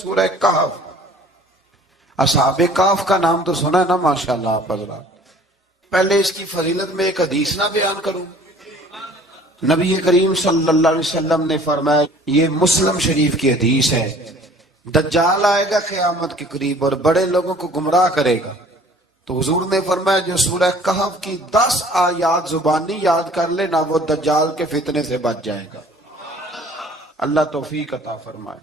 سورہ کہف. اصحاب کہف کا نام تو سنا ہے نا ماشاءاللہ آپ حضرات. پہلے اس کی فضیلت میں ایک حدیث نہ بیان کروں. نبی کریم صلی اللہ علیہ وسلم نے فرمایا، یہ مسلم شریف کی حدیث ہے، دجال آئے گا قیامت کے قریب اور بڑے لوگوں کو گمراہ کرے گا. تو حضور نے فرمایا جو سورہ کہف کی 10 آیات زبانی یاد کر لے نا، وہ دجال کے فتنے سے بچ جائے گا. اللہ توفیق عطا فرمائے.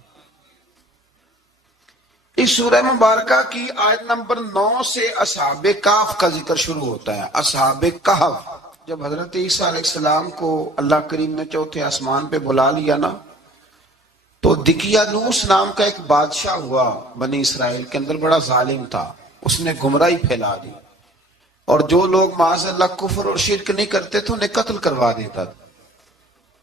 اس سورہ مبارکہ کی آیت نمبر 9 سے اصحاب کہف کا ذکر شروع ہوتا ہے. اصحاب کہف، جب حضرت عیسیٰ علیہ السلام کو اللہ کریم نے چوتھے آسمان پہ بلا لیا نا، تو دقیانوس نام کا ایک بادشاہ ہوا بنی اسرائیل کے اندر، بڑا ظالم تھا. اس نے گمراہی پھیلا دی اور جو لوگ معاذ اللہ کفر اور شرک نہیں کرتے تھے انہیں قتل کروا دیتا تھا.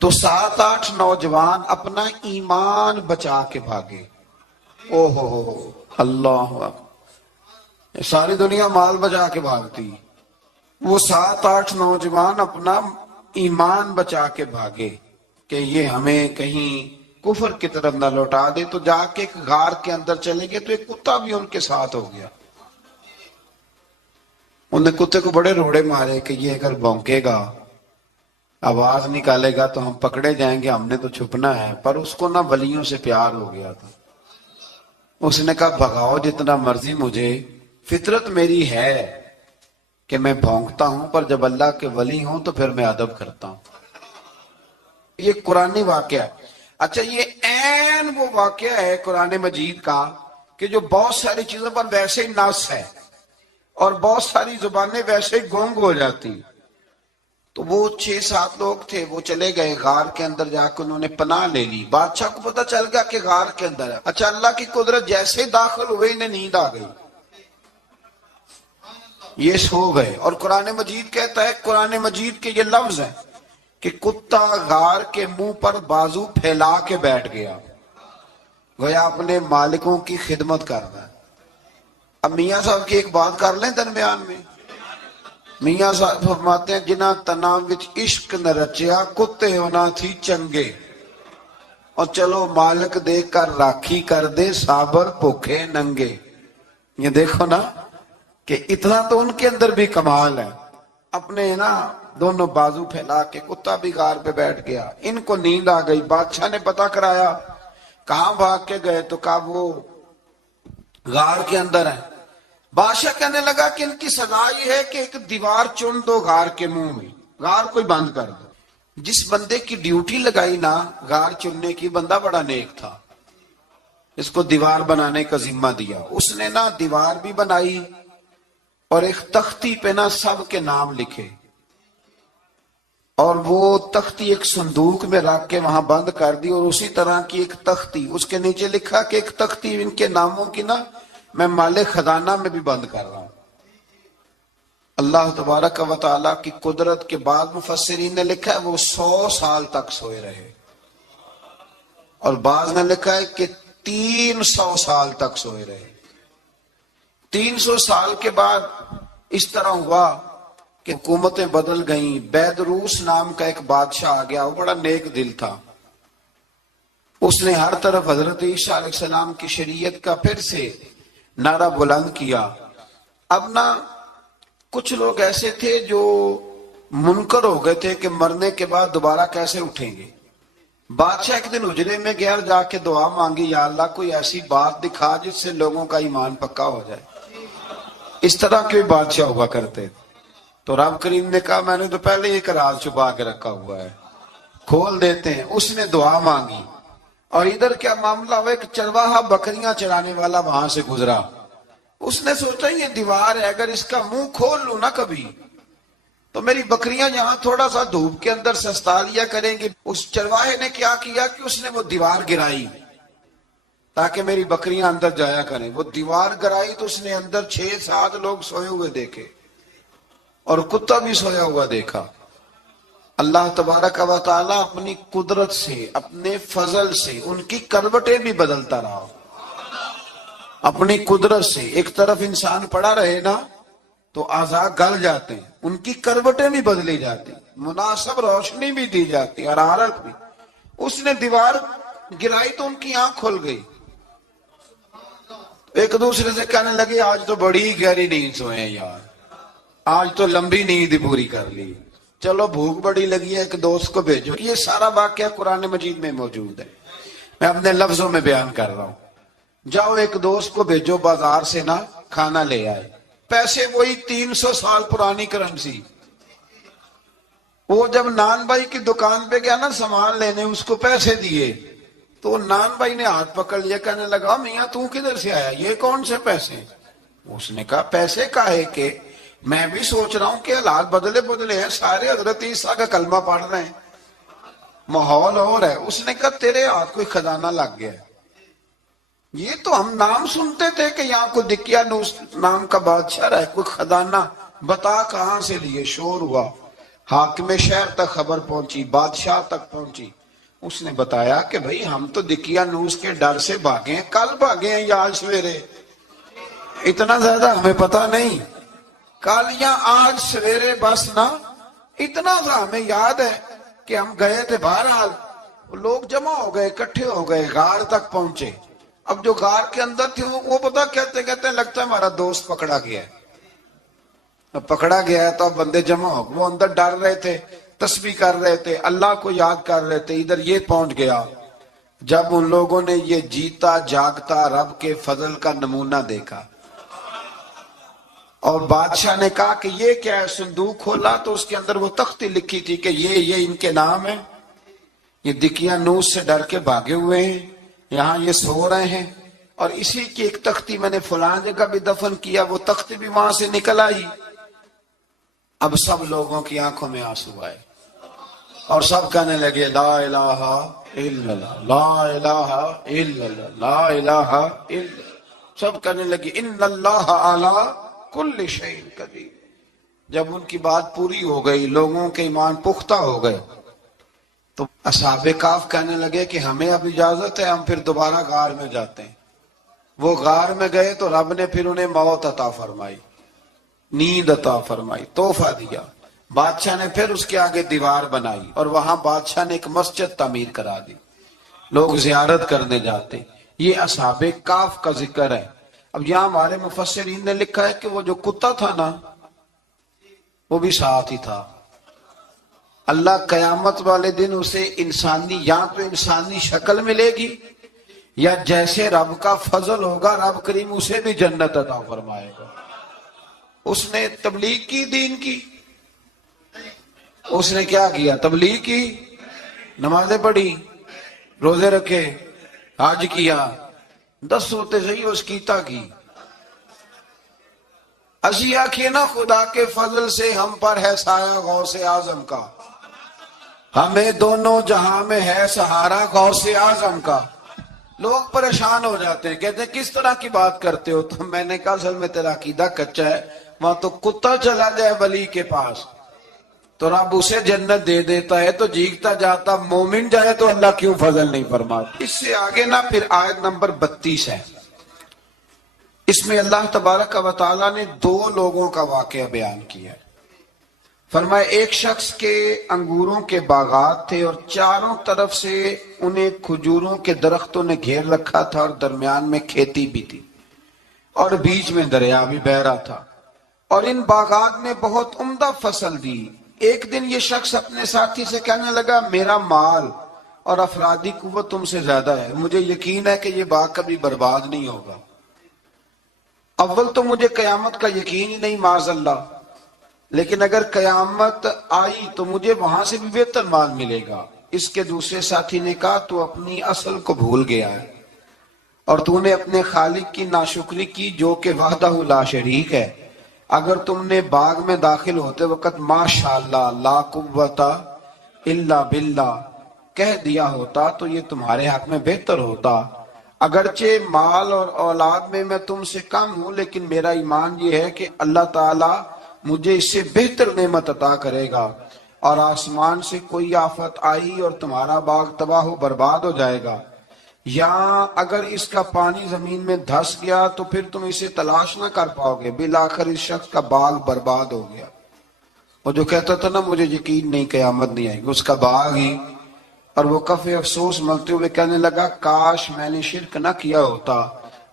تو 7-8 نوجوان اپنا ایمان بچا کے بھاگے. او ہو اللہ اکبر، ساری دنیا مال بچا کے بھاگتی، وہ 7-8 نوجوان اپنا ایمان بچا کے بھاگے کہ یہ ہمیں کہیں کفر کی طرف نہ لوٹا دے. تو جا کے ایک غار کے اندر چلے گئے تو ایک کتا بھی ان کے ساتھ ہو گیا. انہیں کتے کو بڑے روڑے مارے کہ یہ اگر بھونکے گا، آواز نکالے گا تو ہم پکڑے جائیں گے، ہم نے تو چھپنا ہے. پر اس کو نہ ولیوں سے پیار ہو گیا تھا. اس نے کہا بھگاؤ جتنا مرضی مجھے، فطرت میری ہے کہ میں بھونکتا ہوں، پر جب اللہ کے ولی ہوں تو پھر میں ادب کرتا ہوں. یہ قرآنی واقعہ ہے. اچھا، یہ عین وہ واقعہ ہے قرآن مجید کا کہ جو بہت ساری چیزوں پر ویسے ہی نص ہے اور بہت ساری زبانیں ویسے ہی گونگ ہو جاتی. تو وہ 6-7 لوگ تھے، وہ چلے گئے غار کے اندر، جا کے انہوں نے پناہ لے لی. بادشاہ کو پتہ چل گیا کہ غار کے اندر ہے. اچھا، اللہ کی قدرت جیسے داخل ہوئے انہیں نیند آ گئی، یہ سو گئے. اور قرآن مجید کہتا ہے، قرآن مجید کے یہ لفظ ہیں کہ کتا غار کے منہ پر بازو پھیلا کے بیٹھ گیا، گویا اپنے مالکوں کی خدمت کر رہا ہے. اب میاں صاحب کی ایک بات کر لیں درمیان میں. میاں صاحب فرماتے ہیں، جنہ تناں وچ عشق نہ رچیا، کتے ہونا تھی چنگے، اور چلو مالک دے کر راکھی کر دے، صابر بھوکے ننگے. یہ دیکھو نا کہ اتنا تو ان کے اندر بھی کمال ہے. اپنے نا دونوں بازو پھیلا کے، کتا بھی غار پہ بیٹھ گیا. ان کو نیند آ گئی. بادشاہ نے پتہ کرایا کہاں بھاگ کے گئے، تو کہا وہ غار کے اندر ہے. بادشاہ کہنے لگا کہ ان کی سزا یہ ہے کہ ایک دیوار چن دو غار کے منہ میں، غار کوئی بند کر دو. جس بندے کی ڈیوٹی لگائی نا غار چننے کی، بندہ بڑا نیک تھا، اس کو دیوار بنانے کا ذمہ دیا. اس نے نا دیوار بھی بنائی اور ایک تختی پہ نا سب کے نام لکھے، اور وہ تختی ایک صندوق میں رکھ کے وہاں بند کر دی. اور اسی طرح کی ایک تختی اس کے نیچے لکھا کہ ایک تختی ان کے ناموں کی نا میں مال خزانہ میں بھی بند کر رہا ہوں. اللہ تبارک و تعالیٰ کی قدرت کے بعد مفسرین نے لکھا ہے وہ 100 سال تک سوئے رہے، اور بعض نے لکھا ہے کہ 300 سال تک سوئے رہے. 300 سال کے بعد اس طرح ہوا کہ حکومتیں بدل گئیں. بیدروس نام کا ایک بادشاہ آ گیا، وہ بڑا نیک دل تھا. اس نے ہر طرف حضرت عیسیٰ علیہ السلام کی شریعت کا پھر سے نعرہ بلند کیا. اب نا کچھ لوگ ایسے تھے جو منکر ہو گئے تھے کہ مرنے کے بعد دوبارہ کیسے اٹھیں گے. بادشاہ ایک دن حجرے میں گیا، جا کے دعا مانگی، یا اللہ کوئی ایسی بات دکھا جس سے لوگوں کا ایمان پکا ہو جائے. اس طرح کے بادشاہ ہوا کرتے تھے. تو رب کریم نے کہا میں نے تو پہلے ایک راز چھپا کے رکھا ہوا ہے، کھول دیتے ہیں. اس نے دعا مانگی، اور ادھر کیا معاملہ ہوا، ایک چرواہا بکریاں چرانے والا وہاں سے گزرا. اس نے سوچا یہ دیوار ہے، اگر اس کا منہ کھول لوں نا کبھی تو میری بکریاں یہاں تھوڑا سا دھوپ کے اندر سستا لیا کریں گے. اس چرواہے نے کیا کیا کہ اس نے وہ دیوار گرائی تاکہ میری بکریاں اندر جایا کریں. وہ دیوار گرائی تو اس نے اندر 6-7 لوگ سوئے ہوئے دیکھے اور کتا بھی سویا ہوا دیکھا. اللہ تبارک و تعالیٰ اپنی قدرت سے، اپنے فضل سے ان کی کروٹیں بھی بدلتا رہا. اپنی قدرت سے ایک طرف انسان پڑا رہے نا تو اعضاء گل جاتے ہیں، ان کی کروٹیں بھی بدلی جاتی، مناسب روشنی بھی دی جاتی، حرارت بھی. اس نے دیوار گرائی تو ان کی آنکھ کھل گئی. ایک دوسرے سے کہنے لگے آج تو بڑی گہری نیند سوئے ہیں یار، آج تو لمبی نیند پوری کر لی، چلو بھوک بڑی لگی ہے ایک دوست کو بھیجو۔ یہ سارا واقعہ قرآن مجید میں موجود ہے، میں اپنے لفظوں میں بیان کر رہا ہوں۔ جاؤ ایک دوست کو بھیجو بازار سے نا کھانا لے آئے، پیسے وہی 300 سال پرانی کرنسی۔ وہ جب نان بھائی کی دکان پہ گیا نا سامان لینے، اس کو پیسے دیے تو نان بھائی نے ہاتھ پکڑ لیا، کہنے لگا میاں تو کدھر سے آیا، یہ کون سے پیسے؟ اس نے کہا پیسے کاہے کہ میں بھی سوچ رہا ہوں کہ حالات بدلے ہیں، سارے حضرت عیسیٰ کا کلمہ پڑھ رہے ہیں، ماحول اور ہے۔ اس نے کہا تیرے ہاتھ کوئی خزانہ لگ گیا ہے، یہ تو ہم نام سنتے تھے کہ یہاں کوئی دقیانوس نام کا بادشاہ رہے، کوئی خزانہ بتا کہاں سے لیے۔ شور ہوا، حاکم شہر تک خبر پہنچی، بادشاہ تک پہنچی۔ اس نے بتایا کہ بھئی ہم تو دقیانوس کے ڈر سے بھاگے ہیں، کل بھاگے ہیں یا آج سویرے، اتنا زیادہ ہمیں پتا نہیں، کل یا آج سویرے بس نا، اتنا سا ہمیں یاد ہے کہ ہم گئے تھے۔ بہرحال لوگ جمع ہو گئے، اکٹھے ہو گئے، غار تک پہنچے۔ اب جو غار کے اندر تھے وہ پتا کہتے لگتا ہے ہمارا دوست پکڑا گیا ہے۔ اب پکڑا گیا ہے تو اب بندے جمع ہو گئے، وہ اندر ڈر رہے تھے، تسبیح کر رہے تھے، اللہ کو یاد کر رہے تھے۔ ادھر یہ پہنچ گیا جب ان لوگوں نے یہ جیتا جاگتا رب کے فضل کا نمونہ دیکھا، اور بادشاہ نے کہا کہ یہ کیا ہے، صندوق کھولا تو اس کے اندر وہ تختی لکھی تھی کہ یہ ان کے نام ہیں، یہ دقیانوس سے ڈر کے بھاگے ہوئے ہیں، یہاں یہ سو رہے ہیں، اور اسی کی ایک تختی میں نے فلاں جگہ بھی دفن کیا، وہ تختی بھی وہاں سے نکل آئی۔ اب سب لوگوں کی آنکھوں میں آنسو آئے اور سب کہنے لگے لا الہ الا اللہ، لا الہ الا اللہ، لا الہ الا اللہ۔ سب کہنے لگے ان اللہ علی کل شیء قدیر۔ جب ان کی بات پوری ہو گئی، لوگوں کے ایمان پختہ ہو گئے، تو اصحاب کہف کہنے لگے کہ ہمیں اب اجازت ہے، ہم پھر دوبارہ غار میں جاتے ہیں۔ وہ غار میں گئے تو رب نے پھر انہیں موت عطا فرمائی، نیند عطا فرمائی، تحفہ دیا۔ بادشاہ نے پھر اس کے آگے دیوار بنائی اور وہاں بادشاہ نے ایک مسجد تعمیر کرا دی، لوگ زیارت کرنے جاتے۔ یہ اصحاب کہف کا ذکر ہے۔ اب یہاں ہمارے مفسرین نے لکھا ہے کہ وہ جو کتا تھا نا وہ بھی ساتھ ہی تھا۔ اللہ قیامت والے دن اسے انسانی، یا تو انسانی شکل ملے گی، یا جیسے رب کا فضل ہوگا رب کریم اسے بھی جنت عطا فرمائے گا۔ اس نے تبلیغ کی، دین کی، اس نے کیا کیا؟ تبلیغ کی، نمازیں پڑھی، روزے رکھے، حج کیا، 10 ہوتے صحیح اس کیتا کی۔ اسی آنکھیں نا خدا کے فضل سے ہم پر ہے سایہ غوث اعظم کا، ہمیں دونوں جہاں میں ہے سہارا غوث اعظم کا۔ لوگ پریشان ہو جاتے ہیں، کہتے ہیں کس طرح کی بات کرتے ہو؟ تو میں نے کہا اصل میں تیرا عقیدہ کچا ہے، وہاں تو کتا چلا جائے ولی کے پاس تو رب اسے جنت دے دیتا ہے، تو جیگتا جاتا مومن جائے تو اللہ کیوں فضل نہیں فرماتا؟ اس سے آگے نا پھر آیت نمبر 32 ہے، اس میں اللہ تبارک و تعالیٰ نے 2 لوگوں کا واقعہ بیان کیا ہے۔ فرمایا ایک شخص کے انگوروں کے باغات تھے اور چاروں طرف سے انہیں کھجوروں کے درختوں نے گھیر رکھا تھا، اور درمیان میں کھیتی بھی تھی، اور بیچ میں دریا بھی بہہ رہا تھا، اور ان باغات نے بہت عمدہ فصل دی۔ ایک دن یہ شخص اپنے ساتھی سے کہنے لگا میرا مال اور افرادی قوت تم سے زیادہ ہے، مجھے یقین ہے کہ یہ باغ کبھی برباد نہیں ہوگا۔ اول تو مجھے قیامت کا یقین ہی نہیں معاذ اللہ، لیکن اگر قیامت آئی تو مجھے وہاں سے بھی بہتر مال ملے گا۔ اس کے دوسرے ساتھی نے کہا تو اپنی اصل کو بھول گیا ہے، اور تو نے اپنے خالق کی ناشکری کی جو کہ وحدہ لا شریک ہے۔ اگر تم نے باغ میں داخل ہوتے وقت ماشاءاللہ لا قوت الا باللہ کہہ دیا ہوتا تو یہ تمہارے حق میں بہتر ہوتا۔ اگرچہ مال اور اولاد میں تم سے کم ہوں، لیکن میرا ایمان یہ ہے کہ اللہ تعالیٰ مجھے اس سے بہتر نعمت عطا کرے گا، اور آسمان سے کوئی آفت آئی اور تمہارا باغ تباہ و برباد ہو جائے گا، یا اگر اس کا پانی زمین میں دھس گیا تو پھر تم اسے تلاش نہ کر پاؤ گے۔ بالآخر اس شخص کا باغ برباد ہو گیا۔ وہ جو کہتا تھا نا مجھے یقین نہیں قیامت نہیں آئے گی، اس کا باغ ہی، اور وہ کفِ افسوس ملتے ہوئے کہنے لگا کاش میں نے شرک نہ کیا ہوتا،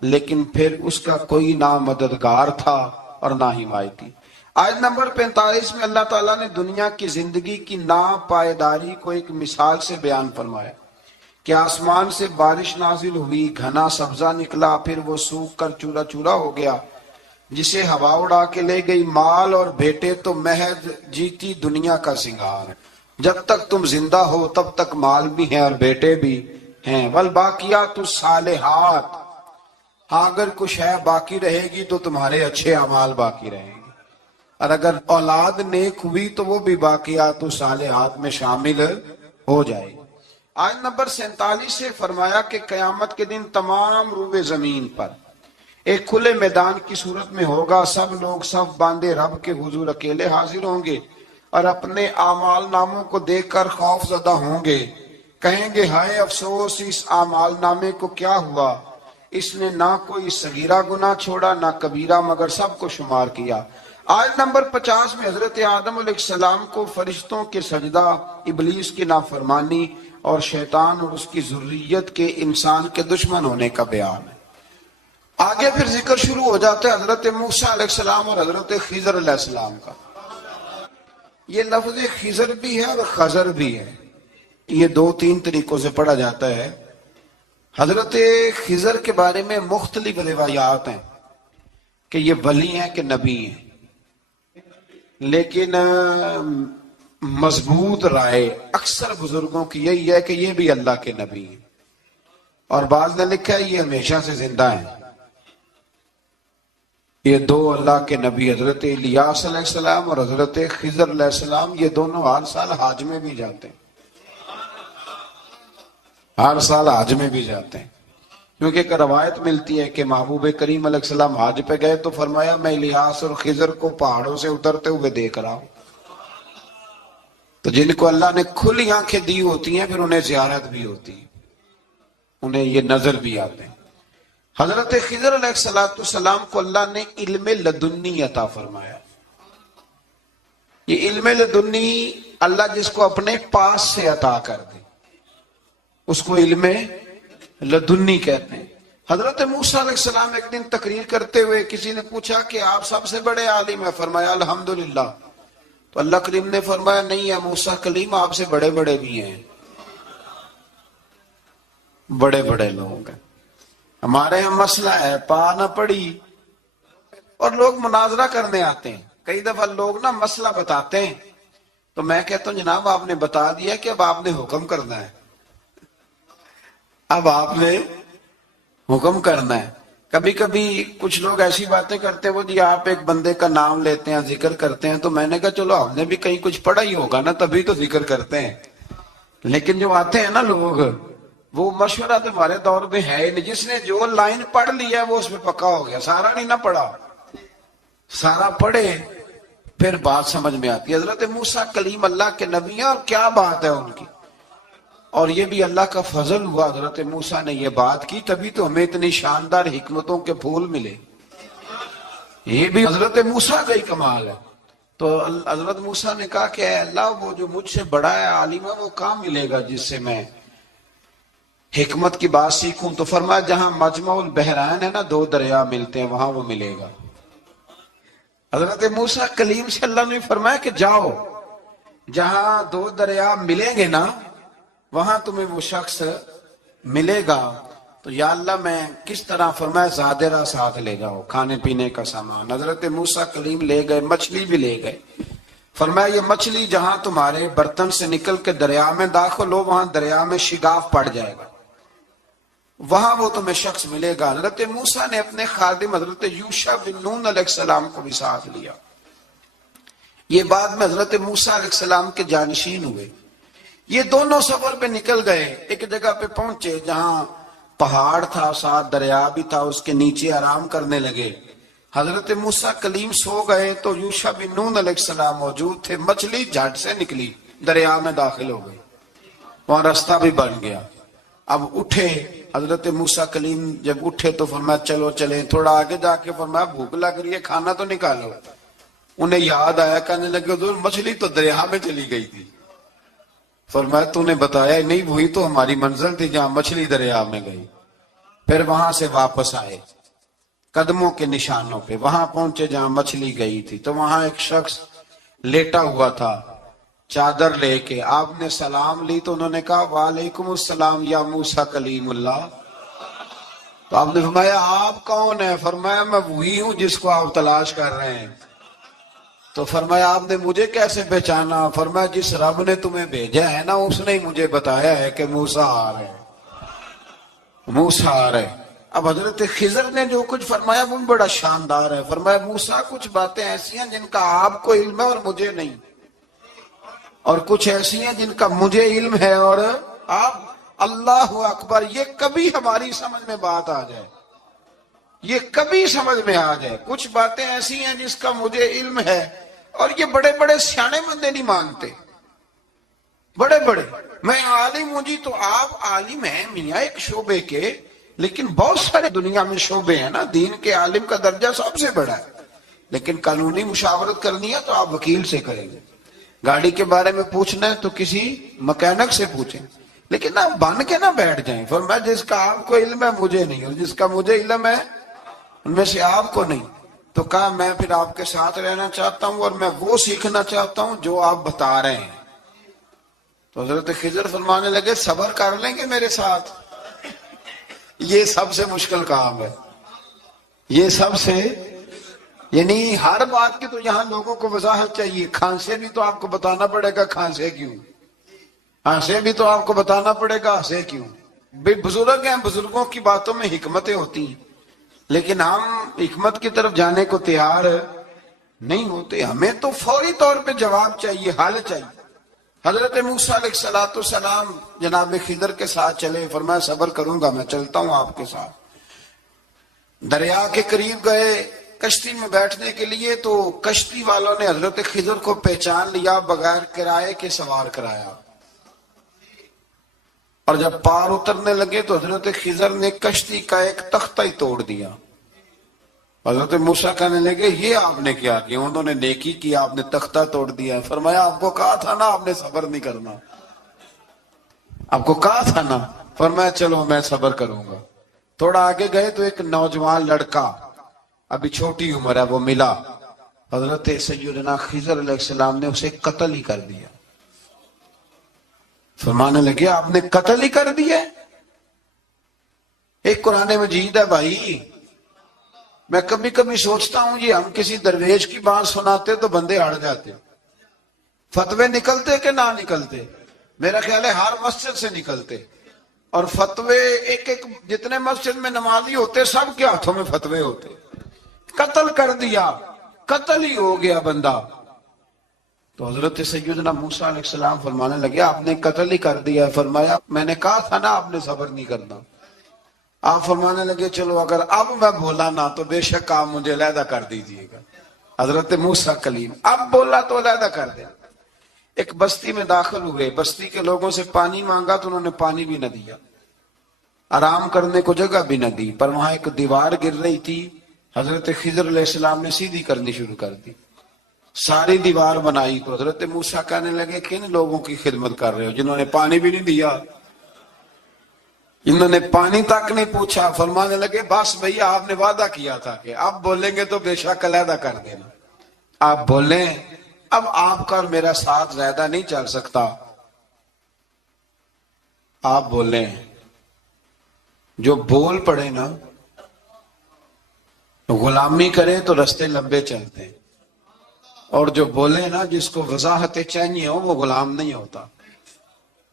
لیکن پھر اس کا کوئی نہ مددگار تھا اور نہ حمایتی۔ آیت نمبر 45 میں اللہ تعالیٰ نے دنیا کی زندگی کی ناپائیداری کو ایک مثال سے بیان فرمایا کہ آسمان سے بارش نازل ہوئی، گھنا سبزہ نکلا، پھر وہ سوکھ کر چورا چورا ہو گیا، جسے ہوا اڑا کے لے گئی۔ مال اور بیٹے تو محض جیتی دنیا کا سنگار ہے، جب تک تم زندہ ہو تب تک مال بھی ہیں اور بیٹے بھی ہیں۔ والباقیات الصالحات، ہاں اگر کچھ ہے باقی رہے گی تو تمہارے اچھے اعمال باقی رہیں گے، اور اگر اولاد نیک ہوئی تو وہ بھی باقیات الصالحات میں شامل ہو جائے گی۔ آیت نمبر 47 سے فرمایا کہ قیامت کے دن تمام روئے زمین پر ایک کھلے میدان کی صورت میں ہوگا، سب لوگ صف باندھے رب کے حضور اکیلے حاضر ہوں گے اور اپنے اعمال ناموں کو دیکھ کر خوف زدہ ہوں گے، کہیں گے ہائے افسوس، اس اعمال نامے کو کیا ہوا، اس نے نہ کوئی صغیرہ گناہ چھوڑا نہ کبیرہ، مگر سب کو شمار کیا۔ آیت نمبر 50 میں حضرت آدم علیہ السلام کو فرشتوں کے سجدہ، ابلیس کی نافرمانی اور شیطان اور اس کی ذریت کے انسان کے دشمن ہونے کا بیان ہے۔ آگے پھر ذکر شروع ہو جاتا ہے حضرت موسیٰ علیہ السلام اور حضرت خضر علیہ السلام کا۔ یہ لفظ خضر بھی ہے اور خضر بھی ہے، یہ دو تین طریقوں سے پڑھا جاتا ہے۔ حضرت خضر کے بارے میں مختلف روایات ہیں کہ یہ ولی ہیں کہ نبی ہیں، لیکن مضبوط رائے اکثر بزرگوں کی یہی ہے کہ یہ بھی اللہ کے نبی ہیں، اور بعض نے لکھا ہے یہ ہمیشہ سے زندہ ہیں۔ یہ دو اللہ کے نبی حضرت الیاس علیہ السلام اور حضرت خضر علیہ السلام، یہ دونوں ہر سال حج میں بھی جاتے ہیں، ہر سال حج میں بھی جاتے ہیں، کیونکہ ایک روایت ملتی ہے کہ محبوب کریم علیہ السلام حج پہ گئے تو فرمایا میں الیاس اور خضر کو پہاڑوں سے اترتے ہوئے دیکھ رہا ہوں۔ تو جن کو اللہ نے کھلی آنکھیں دی ہوتی ہیں پھر انہیں زیارت بھی ہوتی ہے، انہیں یہ نظر بھی آتے ہیں۔ حضرت خضر علیہ السلام کو اللہ نے علم لدنی عطا فرمایا۔ یہ علم لدنی اللہ جس کو اپنے پاس سے عطا کر دے اس کو علم لدنی کہتے ہیں۔ حضرت موسیٰ علیہ السلام ایک دن تقریر کرتے ہوئے کسی نے پوچھا کہ آپ سب سے بڑے عالم ہیں، فرمایا الحمدللہ۔ تو اللہ کریم نے فرمایا نہیں ہے موسیٰ کلیم، آپ سے بڑے بڑے بھی ہیں، بڑے بڑے لوگ ہیں۔ ہمارے یہاں مسئلہ ہے پا نہ پڑی اور لوگ مناظرہ کرنے آتے ہیں، کئی دفعہ لوگ نا مسئلہ بتاتے ہیں تو میں کہتا ہوں جناب آپ نے بتا دیا کہ اب آپ نے حکم کرنا ہے، اب آپ نے حکم کرنا ہے۔ کبھی کبھی کچھ لوگ ایسی باتیں کرتے ہیں، وہ جی آپ ایک بندے کا نام لیتے ہیں ذکر کرتے ہیں، تو میں نے کہا چلو ہم نے بھی کہیں کچھ پڑھا ہی ہوگا نا تبھی تو ذکر کرتے ہیں، لیکن جو آتے ہیں نا لوگ وہ مشورہ تو ہمارے دور میں ہے ہی نہیں، جس نے جو لائن پڑھ لیا وہ اس میں پکا ہو گیا، سارا نہیں نہ پڑھا، سارا پڑھے پھر بات سمجھ میں آتی ہے۔ حضرت موسیٰ کلیم اللہ کے نبی ہیں اور کیا بات ہے ان کی، اور یہ بھی اللہ کا فضل ہوا حضرت موسیٰ نے یہ بات کی تبھی تو ہمیں اتنی شاندار حکمتوں کے پھول ملے، یہ بھی حضرت موسیٰ کا ہی کمال ہے۔ تو حضرت موسیٰ نے کہا کہ اے اللہ وہ جو مجھ سے بڑا ہے عالم ہے وہ کہاں ملے گا جس سے میں حکمت کی بات سیکھوں، تو فرمایا جہاں مجمع البحرین ہے نا، دو دریا ملتے ہیں وہاں وہ ملے گا۔ حضرت موسیٰ کلیم سے اللہ نے فرمایا کہ جاؤ جہاں دو دریا ملیں گے نا وہاں تمہیں وہ شخص ملے گا۔ تو یا اللہ میں کس طرح، فرمایا زادرہ ساتھ لے جاؤ، کھانے پینے کا سامان۔ حضرت موسیٰ کلیم لے گئے، مچھلی بھی لے گئے، فرمایا یہ مچھلی جہاں تمہارے برتن سے نکل کے دریا میں داخل ہو وہاں دریا میں شگاف پڑ جائے گا، وہاں وہ تمہیں شخص ملے گا۔ حضرت موسیٰ نے اپنے خادم حضرت یوشع بن نون علیہ السلام کو بھی ساتھ لیا، یہ بعد میں حضرت موسیٰ علیہ السلام کے جانشین ہوئے۔ یہ دونوں سفر پہ نکل گئے، ایک جگہ پہ پہنچے جہاں پہاڑ تھا، ساتھ دریا بھی تھا، اس کے نیچے آرام کرنے لگے۔ حضرت موسیٰ کلیم سو گئے تو یوشع بن نون علیہ السلام موجود تھے، مچھلی جھٹ سے نکلی دریا میں داخل ہو گئی، وہاں راستہ بھی بن گیا۔ اب اٹھے حضرت موسیٰ کلیم، جب اٹھے تو فرمایا چلو چلیں، تھوڑا آگے جا کے فرمایا بھوک لگ رہی ہے کھانا تو نکالو۔ انہیں یاد آیا، کہنے لگے حضور مچھلی تو دریا میں چلی گئی تھی۔ فرمایا تو نے بتایا نہیں، وہی تو ہماری منزل تھی جہاں مچھلی دریا میں گئی۔ پھر وہاں سے واپس آئے قدموں کے نشانوں پہ، وہاں پہنچے جہاں مچھلی گئی تھی، تو وہاں ایک شخص لیٹا ہوا تھا چادر لے کے. آپ نے سلام لی تو انہوں نے کہا وعلیکم السلام یا موسیٰ کلیم اللہ. تو آپ نے فرمایا آپ کون ہیں؟ فرمایا میں وہی ہوں جس کو آپ تلاش کر رہے ہیں. تو فرمایا آپ نے مجھے کیسے پہچانا؟ فرمایا جس رب نے تمہیں بھیجا ہے نا اس نے ہی مجھے بتایا ہے کہ موسیٰ آ رہے ہیں، موسیٰ آ رہے ہیں. اب حضرت خضر نے جو کچھ فرمایا وہ بڑا شاندار ہے. فرمایا موسیٰ کچھ باتیں ایسی ہیں جن کا آپ کو علم ہے اور مجھے نہیں، اور کچھ ایسی ہیں جن کا مجھے علم ہے اور آپ. اللہ اکبر. یہ کبھی ہماری سمجھ میں بات آ جائے، یہ کبھی سمجھ میں آ جائے. کچھ باتیں ایسی ہیں جس کا مجھے علم ہے اور یہ بڑے بڑے سیانے بندے نہیں مانتے، بڑے بڑے. میں عالم ہوں جی، تو آپ عالم ہیں میاں ایک شعبے کے، لیکن بہت سارے دنیا میں شعبے ہیں نا. دین کے عالم کا درجہ سب سے بڑا ہے، لیکن قانونی مشاورت کرنی ہے تو آپ وکیل سے کریں گے. گاڑی کے بارے میں پوچھنا ہے تو کسی مکینک سے پوچھیں، لیکن آپ بن کے نہ بیٹھ جائیں. فرمایا جس کا آپ کو علم ہے مجھے نہیں، اور جس کا مجھے علم ہے ان میں سے آپ کو نہیں. تو کہا میں پھر آپ کے ساتھ رہنا چاہتا ہوں اور میں وہ سیکھنا چاہتا ہوں جو آپ بتا رہے ہیں. تو حضرت خضر فرمانے لگے صبر کر لیں گے میرے ساتھ؟ یہ سب سے مشکل کام ہے، یہ سب سے، یعنی ہر بات کی تو یہاں لوگوں کو وضاحت چاہیے. کھانسے بھی تو آپ کو بتانا پڑے گا کھانسے کیوں، ہنسے بھی تو آپ کو بتانا پڑے گا ہنسے کیوں. بزرگ ہیں، بزرگوں کی باتوں میں حکمتیں ہوتی ہیں، لیکن ہم حکمت کی طرف جانے کو تیار نہیں ہوتے. ہمیں تو فوری طور پہ جواب چاہیے، حل چاہیے. حضرت موسیٰ علیہ السلام جناب خضر کے ساتھ چلے. فرمایا صبر کروں گا، میں چلتا ہوں آپ کے ساتھ. دریا کے قریب گئے کشتی میں بیٹھنے کے لیے، تو کشتی والوں نے حضرت خضر کو پہچان لیا، بغیر کرائے کے سوار کرایا. اور جب پار اترنے لگے تو حضرت خضر نے کشتی کا ایک تختہ ہی توڑ دیا. حضرت موسیٰ کہنے لگے یہ آپ نے کیا کیا؟ انہوں نے نیکی کی، آپ نے تختہ توڑ دیا. فرمایا آپ کو کہا تھا نا آپ نے صبر نہیں کرنا، آپ کو کہا تھا نا. فرمایا چلو میں صبر کروں گا. تھوڑا آگے گئے تو ایک نوجوان لڑکا ابھی چھوٹی عمر ہے وہ ملا. حضرت سیدنا خضر علیہ السلام نے اسے قتل ہی کر دیا. فرمانے لگے آپ نے قتل ہی کر دیا؟ ایک قرآن مجید ہے بھائی. میں کبھی کبھی سوچتا ہوں یہ ہم کسی درویش کی بات سناتے تو بندے اڑ جاتے، فتوے نکلتے کہ نہ نکلتے؟ میرا خیال ہے ہر مسجد سے نکلتے، اور فتوے ایک ایک جتنے مسجد میں نمازی ہوتے سب کے ہاتھوں میں فتوے ہوتے. قتل کر دیا، قتل ہی ہو گیا بندہ. تو حضرت سیدنا موسیٰ علیہ السلام فرمانے لگے آپ نے قتل ہی کر دیا. فرمایا میں نے کہا تھا نا آپ نے صبر نہیں کرنا. آپ فرمانے لگے چلو اگر اب میں بولا نا تو بے شک آپ مجھے علیحدہ کر دیجئے گا. حضرت موسیٰ کلیم اب بولا تو علیحدہ کر دے. ایک بستی میں داخل ہوئے، بستی کے لوگوں سے پانی مانگا تو انہوں نے پانی بھی نہ دیا، آرام کرنے کو جگہ بھی نہ دی. پر وہاں ایک دیوار گر رہی تھی، حضرت خضر علیہ السلام نے سیدھی کرنی شروع کر دی. ساری دیوار بنائی. تو حضرت موسیٰ کہنے لگے کن لوگوں کی خدمت کر رہے ہو جنہوں نے پانی بھی نہیں دیا، انہوں نے پانی تک نہیں پوچھا. فرمانے لگے بس بھئی آپ نے وعدہ کیا تھا کہ اب بولیں گے تو بے شک علیحدہ کر دینا. آپ بولیں اب آپ کا اور میرا ساتھ زیادہ نہیں چل سکتا. آپ بولیں، جو بول پڑے نا غلامی کرے تو رستے لمبے چلتے ہیں، اور جو بولے نا جس کو وضاحتیں چاہیے ہو وہ غلام نہیں ہوتا،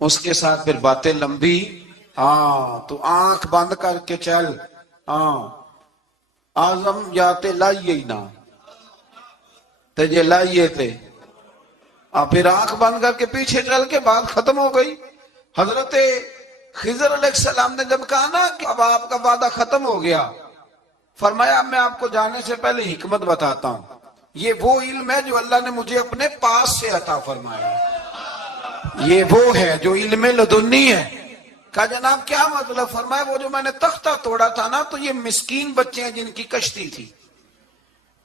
اس کے ساتھ پھر باتیں لمبی. ہاں تو آنکھ بند کر کے چل. ہاں آزم جاتے لائیے ہی نہ تجھے لائیے تھے، پھر آنکھ بند کر کے پیچھے چل کے بات ختم ہو گئی. حضرت خضر علیہ السلام نے جب کہا نا کہ اب آپ کا وعدہ ختم ہو گیا، فرمایا میں آپ کو جانے سے پہلے حکمت بتاتا ہوں. یہ وہ علم ہے جو اللہ نے مجھے اپنے پاس سے عطا فرمایا، یہ وہ ہے جو علم لدنی ہے. کہا جناب کیا مطلب؟ فرمایا وہ جو میں نے تختہ توڑا تھا نا، تو یہ مسکین بچے ہیں جن کی کشتی تھی،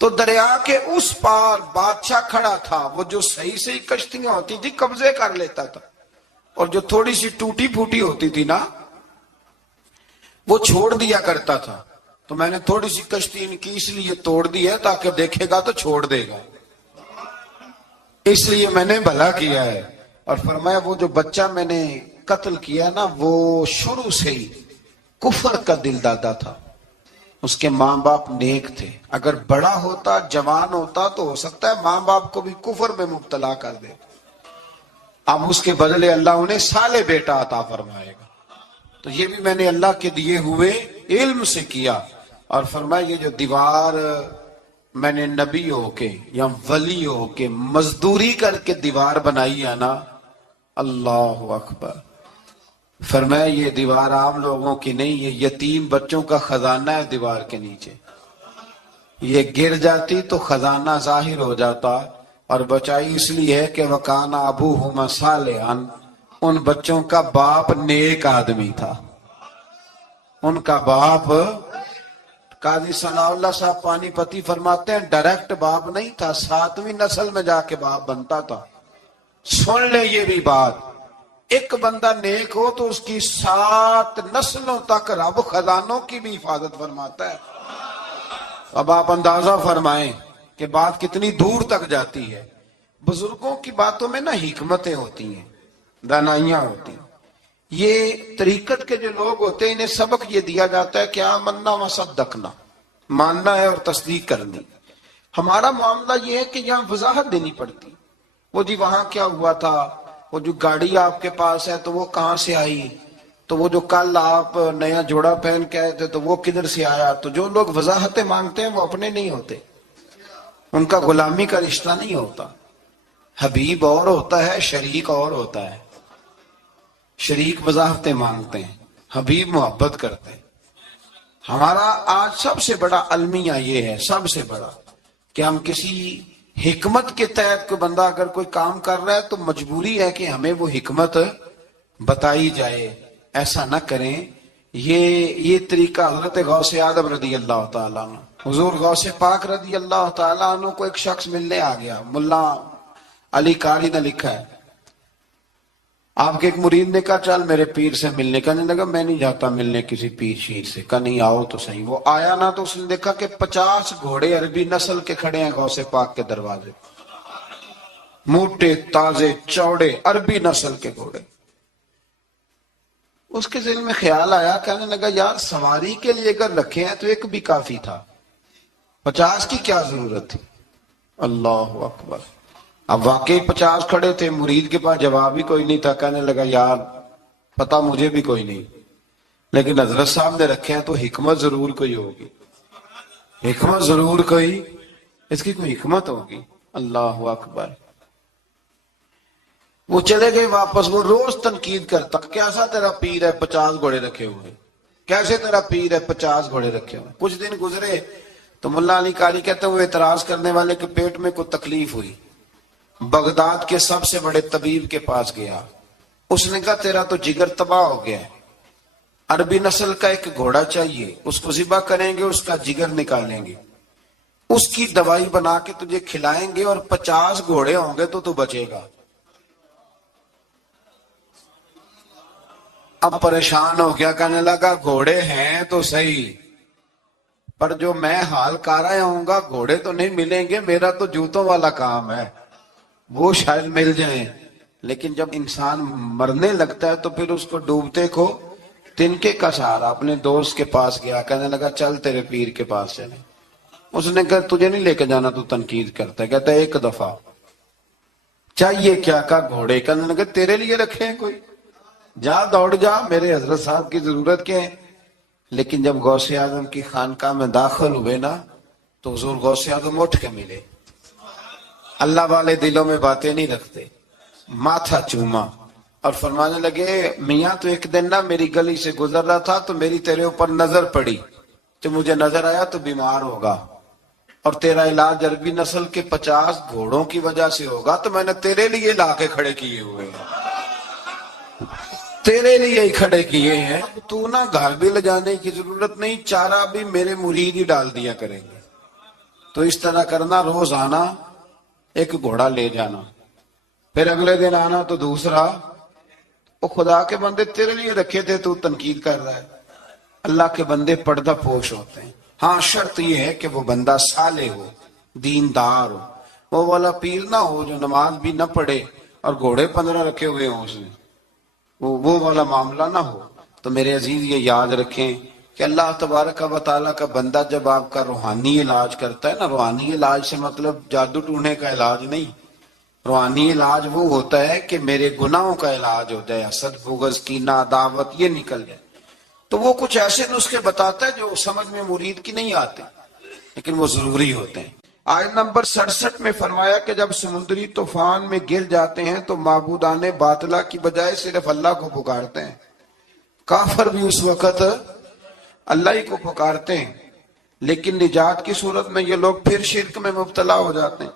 تو دریا کے اس پار بادشاہ کھڑا تھا، وہ جو صحیح صحیح کشتیاں ہوتی تھی قبضے کر لیتا تھا، اور جو تھوڑی سی ٹوٹی پھوٹی ہوتی تھی نا وہ چھوڑ دیا کرتا تھا، تو میں نے تھوڑی سی کشتی ان کی اس لیے توڑ دی ہے تاکہ دیکھے گا تو چھوڑ دے گا، اس لیے میں نے بھلا کیا ہے۔ اور فرمایا وہ جو بچہ میں نے قتل کیا نا، وہ شروع سے ہی کفر کا دل دادا تھا، اس کے ماں باپ نیک تھے، اگر بڑا ہوتا جوان ہوتا تو ہو سکتا ہے ماں باپ کو بھی کفر میں مبتلا کر دے، اب اس کے بدلے اللہ انہیں صالح بیٹا عطا فرمائے گا۔ تو یہ بھی میں نے اللہ کے دیے ہوئے علم سے کیا۔ اور فرمایا یہ جو دیوار میں نے نبی ہو کے یا ولی ہو کے مزدوری کر کے دیوار بنائی ہے نا، اللہ اکبر، فرمایا یہ دیوار عام لوگوں کی نہیں، یہ یتیم بچوں کا خزانہ ہے دیوار کے نیچے، یہ گر جاتی تو خزانہ ظاہر ہو جاتا، اور بچائی اس لیے ہے کہ وَكَانَ أَبُوهُمَا صَالِحًا، ان بچوں کا باپ نیک آدمی تھا، ان کا باپ، قاضی ثناء اللہ صاحب پانی پتی فرماتے ہیں ڈائریکٹ باپ نہیں تھا، 7ویں نسل میں جا کے باپ بنتا تھا۔ سن لیں یہ بھی بات، ایک بندہ نیک ہو تو اس کی 7 نسلوں تک رب خزانوں کی بھی حفاظت فرماتا ہے۔ اب آپ اندازہ فرمائیں کہ بات کتنی دور تک جاتی ہے۔ بزرگوں کی باتوں میں نا حکمتیں ہوتی ہیں، دانائیاں ہوتی ہیں۔ یہ طریقت کے جو لوگ ہوتے ہیں انہیں سبق یہ دیا جاتا ہے کہ آمنا و صدقنا، ماننا ہے اور تصدیق کرنی۔ ہمارا معاملہ یہ ہے کہ یہاں وضاحت دینی پڑتی، وہ جی وہاں کیا ہوا تھا، وہ جو گاڑی آپ کے پاس ہے تو وہ کہاں سے آئی، تو وہ جو کل آپ نیا جوڑا پہن کے آئے تھے تو وہ کدھر سے آیا۔ تو جو لوگ وضاحتیں مانگتے ہیں وہ اپنے نہیں ہوتے، ان کا غلامی کا رشتہ نہیں ہوتا۔ حبیب اور ہوتا ہے، شریک اور ہوتا ہے۔ شریک وضاحتیں مانگتے ہیں، حبیب محبت کرتے ہیں۔ ہمارا آج سب سے بڑا المیہ یہ ہے، سب سے بڑا، کہ ہم کسی حکمت کے تحت کوئی بندہ اگر کوئی کام کر رہا ہے تو مجبوری ہے کہ ہمیں وہ حکمت بتائی جائے، ایسا نہ کریں۔ یہ طریقہ حضرت غوث اعظم رضی اللہ تعالیٰ عنہ، حضور غوث پاک رضی اللہ تعالیٰ عنہ کو ایک شخص ملنے آ گیا، ملا علی قاری نے لکھا ہے، آپ کے ایک مرید نے کہا چل میرے پیر سے ملنے، کہنے لگا میں نہیں جاتا ملنے کسی پیر شیر سے، کہا نہیں آؤ تو صحیح۔ وہ آیا نا تو اس نے دیکھا کہ 50 گھوڑے عربی نسل کے کھڑے ہیں غوث پاک کے دروازے، موٹے تازے چوڑے عربی نسل کے گھوڑے۔ اس کے ذہن میں خیال آیا، کہنے لگا یار سواری کے لیے اگر رکھے ہیں تو ایک بھی کافی تھا، 50 کی کیا ضرورت تھی۔ اللہ اکبر۔ اب واقعی 50 کھڑے تھے، مرید کے پاس جواب ہی کوئی نہیں تھا، کہنے لگا یار پتہ مجھے بھی کوئی نہیں، لیکن حضرت صاحب نے رکھے ہیں تو حکمت ضرور کوئی ہوگی، حکمت ضرور کوئی، اس کی کوئی حکمت ہوگی۔ اللہ اکبر۔ وہ چلے گئے واپس، وہ روز تنقید کرتا، کیسا تیرا پیر ہے 50 گھوڑے رکھے ہوئے، کیسے تیرا پیر ہے 50 گھوڑے رکھے ہوئے۔ کچھ دن گزرے تو ملا علی قاری کہتے ہیں وہ اعتراض کرنے والے کے پیٹ میں کوئی تکلیف ہوئی، بغداد کے سب سے بڑے طبیب کے پاس گیا، اس نے کہا تیرا تو جگر تباہ ہو گیا ہے، عربی نسل کا ایک گھوڑا چاہیے، اس کو ذبح کریں گے، اس کا جگر نکالیں گے، اس کی دوائی بنا کے تجھے کھلائیں گے، اور 50 گھوڑے ہوں گے تو بچے گا۔ اب پریشان ہو گیا، کہنے لگا گھوڑے ہیں تو صحیح، پر جو میں حال کر رہا ہوں گا گھوڑے تو نہیں ملیں گے، میرا تو جوتوں والا کام ہے، وہ شاید مل جائیں۔ لیکن جب انسان مرنے لگتا ہے تو پھر اس کو ڈوبتے کو تنکے کا سہارا۔ اپنے دوست کے پاس گیا، کہنے لگا چل تیرے پیر کے پاس چلے۔ اس نے کہا تجھے نہیں لے کے جانا، تو تنقید کرتا ہے، کہتا ہے ایک دفعہ چاہیے کیا، کہا گھوڑے، کہنے لگا تیرے لیے رکھے ہیں کوئی، جا دوڑ جا، میرے حضرت صاحب کی ضرورت کیا ہے۔ لیکن جب غوث اعظم کی خانقاہ میں داخل ہوئے نا تو حضور غوث اعظم اٹھ کے ملے۔ اللہ والے دلوں میں باتیں نہیں رکھتے، ماتھا چوما اور فرمانے لگے میاں تو ایک دن نا میری گلی سے گزر رہا تھا تو میری تیرے اوپر نظر پڑی، تو مجھے نظر آیا تو بیمار ہوگا، اور تیرا علاج عربی نسل کے 50 گھوڑوں کی وجہ سے ہوگا، تو میں نے تیرے لیے لا کے کھڑے کیے ہوئے ہیں، تیرے لیے ہی کھڑے کیے ہیں، تو نا گھر بھی لے جانے کی ضرورت نہیں، چارہ بھی میرے مرید ہی ڈال دیا کریں گے۔ تو اس طرح کرنا، روز آنا ایک گھوڑا لے جانا، پھر اگلے دن آنا تو دوسرا۔ وہ خدا کے بندے تیرے لیے رکھے تھے، تو تنقید کر رہا ہے۔ اللہ کے بندے پردہ پوش ہوتے ہیں. ہاں شرط یہ ہے کہ وہ بندہ صالح ہو, دیندار ہو, وہ والا پیر نہ ہو جو نماز بھی نہ پڑھے اور گھوڑے 15 رکھے ہوئے ہوں اس نے, وہ والا معاملہ نہ ہو. تو میرے عزیز یہ یاد رکھیں کہ اللہ تبارک و تعالیٰ کا بندہ جب آپ کا روحانی علاج کرتا ہے نا, روحانی علاج سے مطلب جادو ٹونے کا علاج نہیں, روحانی علاج وہ ہوتا ہے کہ میرے گناہوں کا علاج ہو جائے, حسد بغض کینہ عداوت یہ نکل جائے. تو وہ کچھ ایسے نسخے بتاتا ہے جو سمجھ میں مرید کی نہیں آتے لیکن وہ ضروری ہوتے ہیں. آیت نمبر 67 میں فرمایا کہ جب سمندری طوفان میں گر جاتے ہیں تو معبودان باطلہ کی بجائے صرف اللہ کو پکارتے ہیں. کافر بھی اس وقت اللہ ہی کو پکارتے ہیں, لیکن نجات کی صورت میں یہ لوگ پھر شرک میں مبتلا ہو جاتے ہیں.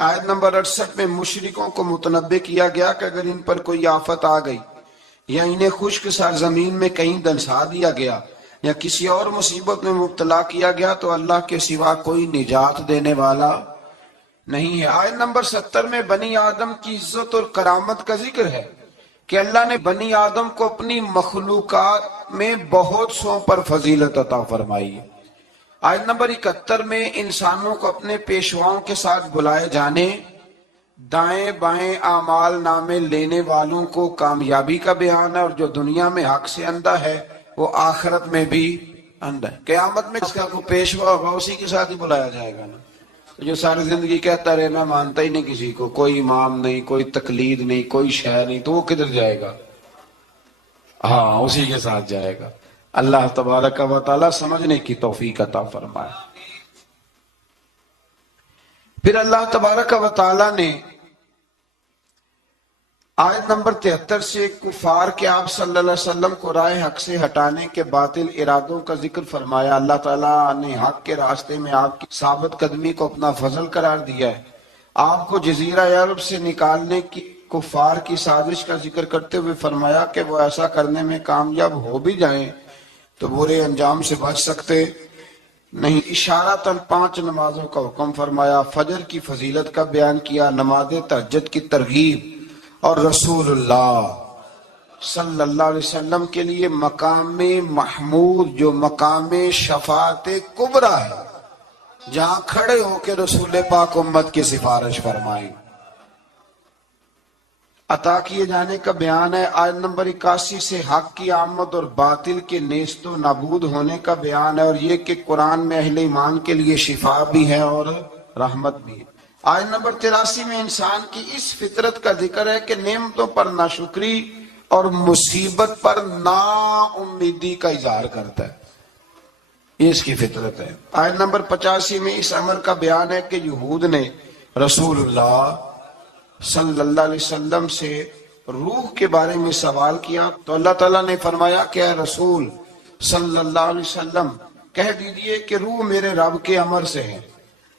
آیت نمبر 68 میں مشرکوں کو متنبہ کیا گیا کہ اگر ان پر کوئی آفت آ گئی یا انہیں خشک سرزمین میں کہیں دنسا دیا گیا یا کسی اور مصیبت میں مبتلا کیا گیا تو اللہ کے سوا کوئی نجات دینے والا نہیں ہے. آیت نمبر 70 میں بنی آدم کی عزت اور کرامت کا ذکر ہے کہ اللہ نے بنی آدم کو اپنی مخلوقات میں بہت سو پر فضیلت عطا فرمائی ہے. آیت نمبر 71 میں انسانوں کو اپنے پیشواؤں کے ساتھ بلائے جانے, دائیں بائیں اعمال نامے لینے والوں کو کامیابی کا بیان ہے, اور جو دنیا میں حق سے اندھا ہے وہ آخرت میں بھی اندھا ہے. قیامت میں جس کا کوئی پیشوا ہوگا اسی کے ساتھ ہی بلایا جائے گا نا. جو ساری زندگی کہتا رہے میں مانتا ہی نہیں کسی کو, کوئی امام نہیں, کوئی تقلید نہیں, کوئی شے نہیں, تو وہ کدھر جائے گا؟ ہاں اسی کے ساتھ جائے گا. اللہ تبارک و تعالی سمجھنے کی توفیق عطا فرمائے. پھر اللہ تبارک و تعالی نے آیت نمبر 73 سے کفار کے آپ صلی اللہ علیہ وسلم کو راہ حق سے ہٹانے کے باطل ارادوں کا ذکر فرمایا. اللہ تعالیٰ نے حق کے راستے میں آپ کی ثابت قدمی کو اپنا فضل قرار دیا ہے. آپ کو جزیرہ عرب سے نکالنے کی کفار کی سازش کا ذکر کرتے ہوئے فرمایا کہ وہ ایسا کرنے میں کامیاب ہو بھی جائیں تو برے انجام سے بچ سکتے نہیں. اشارتاً 5 نمازوں کا حکم فرمایا, فجر کی فضیلت کا بیان کیا, نماز تہجد کی ترغیب, اور رسول اللہ صلی اللہ علیہ وسلم کے لیے مقام محمود جو مقام شفاعت کبریٰ ہے, جہاں کھڑے ہو کے رسول پاک امت کی سفارش فرمائی, عطا کیے جانے کا بیان ہے. آیت نمبر 81 سے حق کی آمد اور باطل کے نیست و نابود ہونے کا بیان ہے, اور یہ کہ قرآن میں اہل ایمان کے لیے شفا بھی ہے اور رحمت بھی ہے. آیت نمبر 83 میں انسان کی اس فطرت کا ذکر ہے کہ نعمتوں پر ناشکری اور مصیبت پر نا امیدی کا اظہار کرتا ہے, یہ اس کی فطرت ہے. آیت نمبر 85 میں اس امر کا بیان ہے کہ یہود نے رسول اللہ صلی اللہ علیہ وسلم سے روح کے بارے میں سوال کیا تو اللہ تعالیٰ نے فرمایا کہ اے رسول صلی اللہ علیہ وسلم کہہ دیجئے کہ روح میرے رب کے امر سے ہے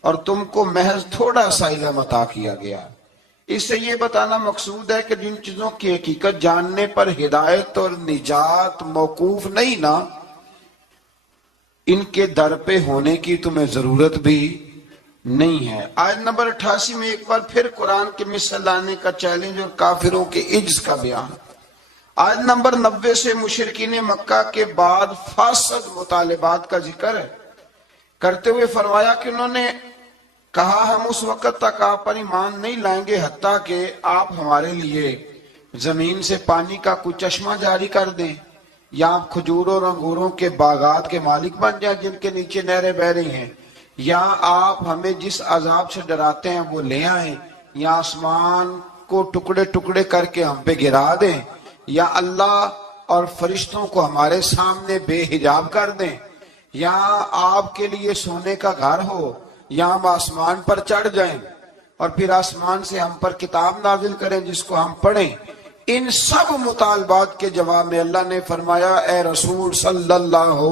اور تم کو محض تھوڑا سا علم عطا کیا گیا. اس سے یہ بتانا مقصود ہے کہ جن چیزوں کی حقیقت جاننے پر ہدایت اور نجات موقوف نہیں نا, ان کے در پہ ہونے کی تمہیں ضرورت بھی نہیں ہے. آیت نمبر 88 میں ایک بار پھر قرآن کے مثل لانے کا چیلنج اور کافروں کے عجز کا بیان. آیت نمبر 90 سے مشرکین مکہ کے بعد فاسد مطالبات کا ذکر ہے کرتے ہوئے فرمایا کہ انہوں نے کہا ہم اس وقت تک آپ پر ایمان نہیں لائیں گے حتیٰ کہ آپ ہمارے لیے زمین سے پانی کا کوئی چشمہ جاری کر دیں, یا آپ کھجوروں اور انگوروں کے باغات کے مالک بن جائیں جن کے نیچے نہریں بہ رہی ہیں, یا آپ ہمیں جس عذاب سے ڈراتے ہیں وہ لے آئیں, یا آسمان کو ٹکڑے ٹکڑے کر کے ہم پہ گرا دیں, یا اللہ اور فرشتوں کو ہمارے سامنے بے حجاب کر دیں, یا آپ کے لیے سونے کا گھر ہو, یا ہم آسمان پر چڑھ جائیں اور پھر آسمان سے ہم پر کتاب نازل کریں جس کو ہم پڑھیں. ان سب مطالبات کے جواب میں اللہ نے فرمایا اے رسول صلی اللہ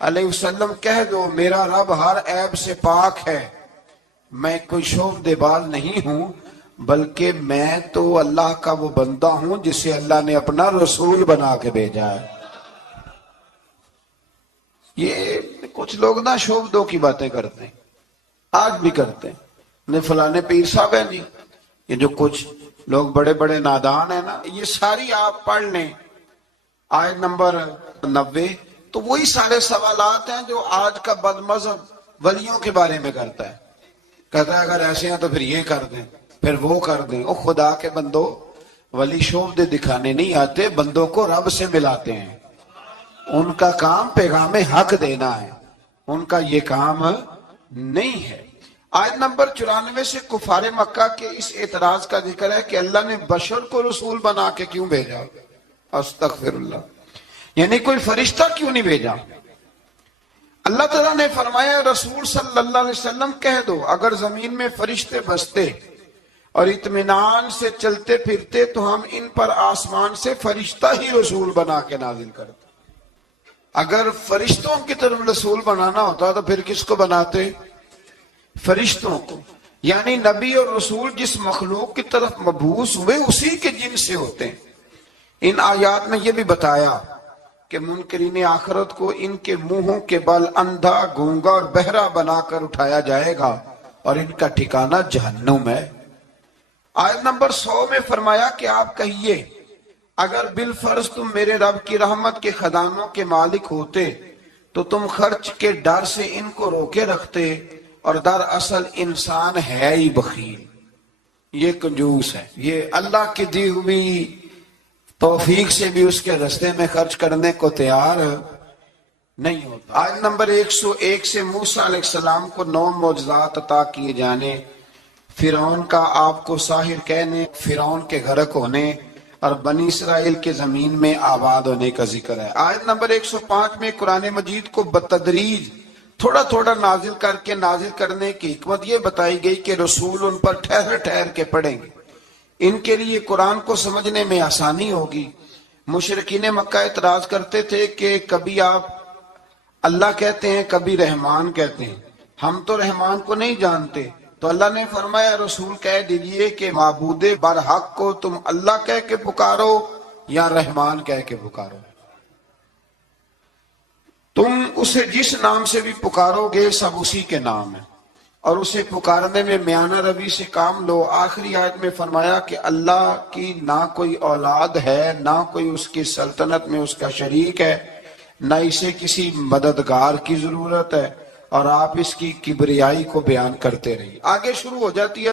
علیہ وسلم کہہ دو میرا رب ہر عیب سے پاک ہے, میں کوئی شعبدے بال نہیں ہوں بلکہ میں تو اللہ کا وہ بندہ ہوں جسے اللہ نے اپنا رسول بنا کے بھیجا ہے. یہ کچھ لوگ نا شعبدوں کی باتیں کرتے ہیں, آج بھی کرتے ہیں, فلانے پیر صاحب ہیں جی, یہ جو کچھ لوگ بڑے بڑے نادان ہیں نا, یہ ساری آپ پڑھ لیں. آیت نمبر 90 تو وہی سارے سوالات ہیں جو آج کا بد مذہب ولیوں کے بارے میں کرتا ہے. کہتا ہے اگر ایسے ہیں تو پھر یہ کر دیں، پھر وہ کر دیں. او خدا کے بندو، ولی شوبدے دکھانے نہیں آتے، بندوں کو رب سے ملاتے ہیں. ان کا کام پیغام حق دینا ہے، ان کا یہ کام نہیں ہے. آیت نمبر 94 سے کفار مکہ کے اس اعتراض کا ذکر ہے کہ اللہ نے بشر کو رسول بنا کے کیوں بھیجا. استغفر اللہ، یعنی کوئی فرشتہ کیوں نہیں بھیجا؟ اللہ تعالیٰ نے فرمایا رسول صلی اللہ علیہ وسلم کہہ دو اگر زمین میں فرشتے بستے اور اطمینان سے چلتے پھرتے تو ہم ان پر آسمان سے فرشتہ ہی رسول بنا کے نازل کرتے. اگر فرشتوں کی طرف رسول بنانا ہوتا تو پھر کس کو بناتے؟ فرشتوں کو. یعنی نبی اور رسول جس مخلوق کی طرف مبعوث ہوئے اسی کے جن سے ہوتے ہیں. ان آیات میں یہ بھی بتایا کہ منکرین آخرت کو ان کے منہوں کے بل اندھا، گونگا اور بہرا بنا کر اٹھایا جائے گا اور ان کا ٹھکانہ جہنم ہے. آیت نمبر 100 میں فرمایا کہ آپ کہیے اگر بالفرض تم میرے رب کی رحمت کے خزانوں کے مالک ہوتے تو تم خرچ کے ڈر سے ان کو روکے رکھتے، اور دراصل انسان ہے ہی بخیل، یہ کنجوس ہے، یہ اللہ کی دی ہوئی توفیق سے بھی اس کے رستے میں خرچ کرنے کو تیار نہیں ہوتا. آیت نمبر 101 سے موسیٰ علیہ السلام کو 9 معجزات عطا کیے جانے، فرعون کا آپ کو ساحر کہنے، فرعون کے غرق ہونے اور بنی اسرائیل کے زمین میں آباد ہونے کا ذکر ہے. آیت نمبر 105 میں قرآن مجید کو بتدریج تھوڑا تھوڑا نازل کر کے نازل کرنے کی حکمت یہ بتائی گئی کہ رسول ان پر ٹھہر ٹھہر کے پڑھیں گے، ان کے لیے قرآن کو سمجھنے میں آسانی ہوگی. مشرکین مکہ اعتراض کرتے تھے کہ کبھی آپ اللہ کہتے ہیں کبھی رحمان کہتے ہیں، ہم تو رحمان کو نہیں جانتے. تو اللہ نے فرمایا رسول کہہ دیجئے کہ معبود برحق کو تم اللہ کہہ کے پکارو یا رحمان کہہ کے پکارو، تم اسے جس نام سے بھی پکارو گے سب اسی کے نام ہے، اور اسے پکارنے میں میانہ روی سے کام لو. آخری آیت میں فرمایا کہ اللہ کی نہ کوئی اولاد ہے، نہ کوئی اس کی سلطنت میں اس کا شریک ہے، نہ اسے کسی مددگار کی ضرورت ہے، اور آپ اس کی کبریائی کو بیان کرتے رہیے. آگے شروع ہو جاتی ہے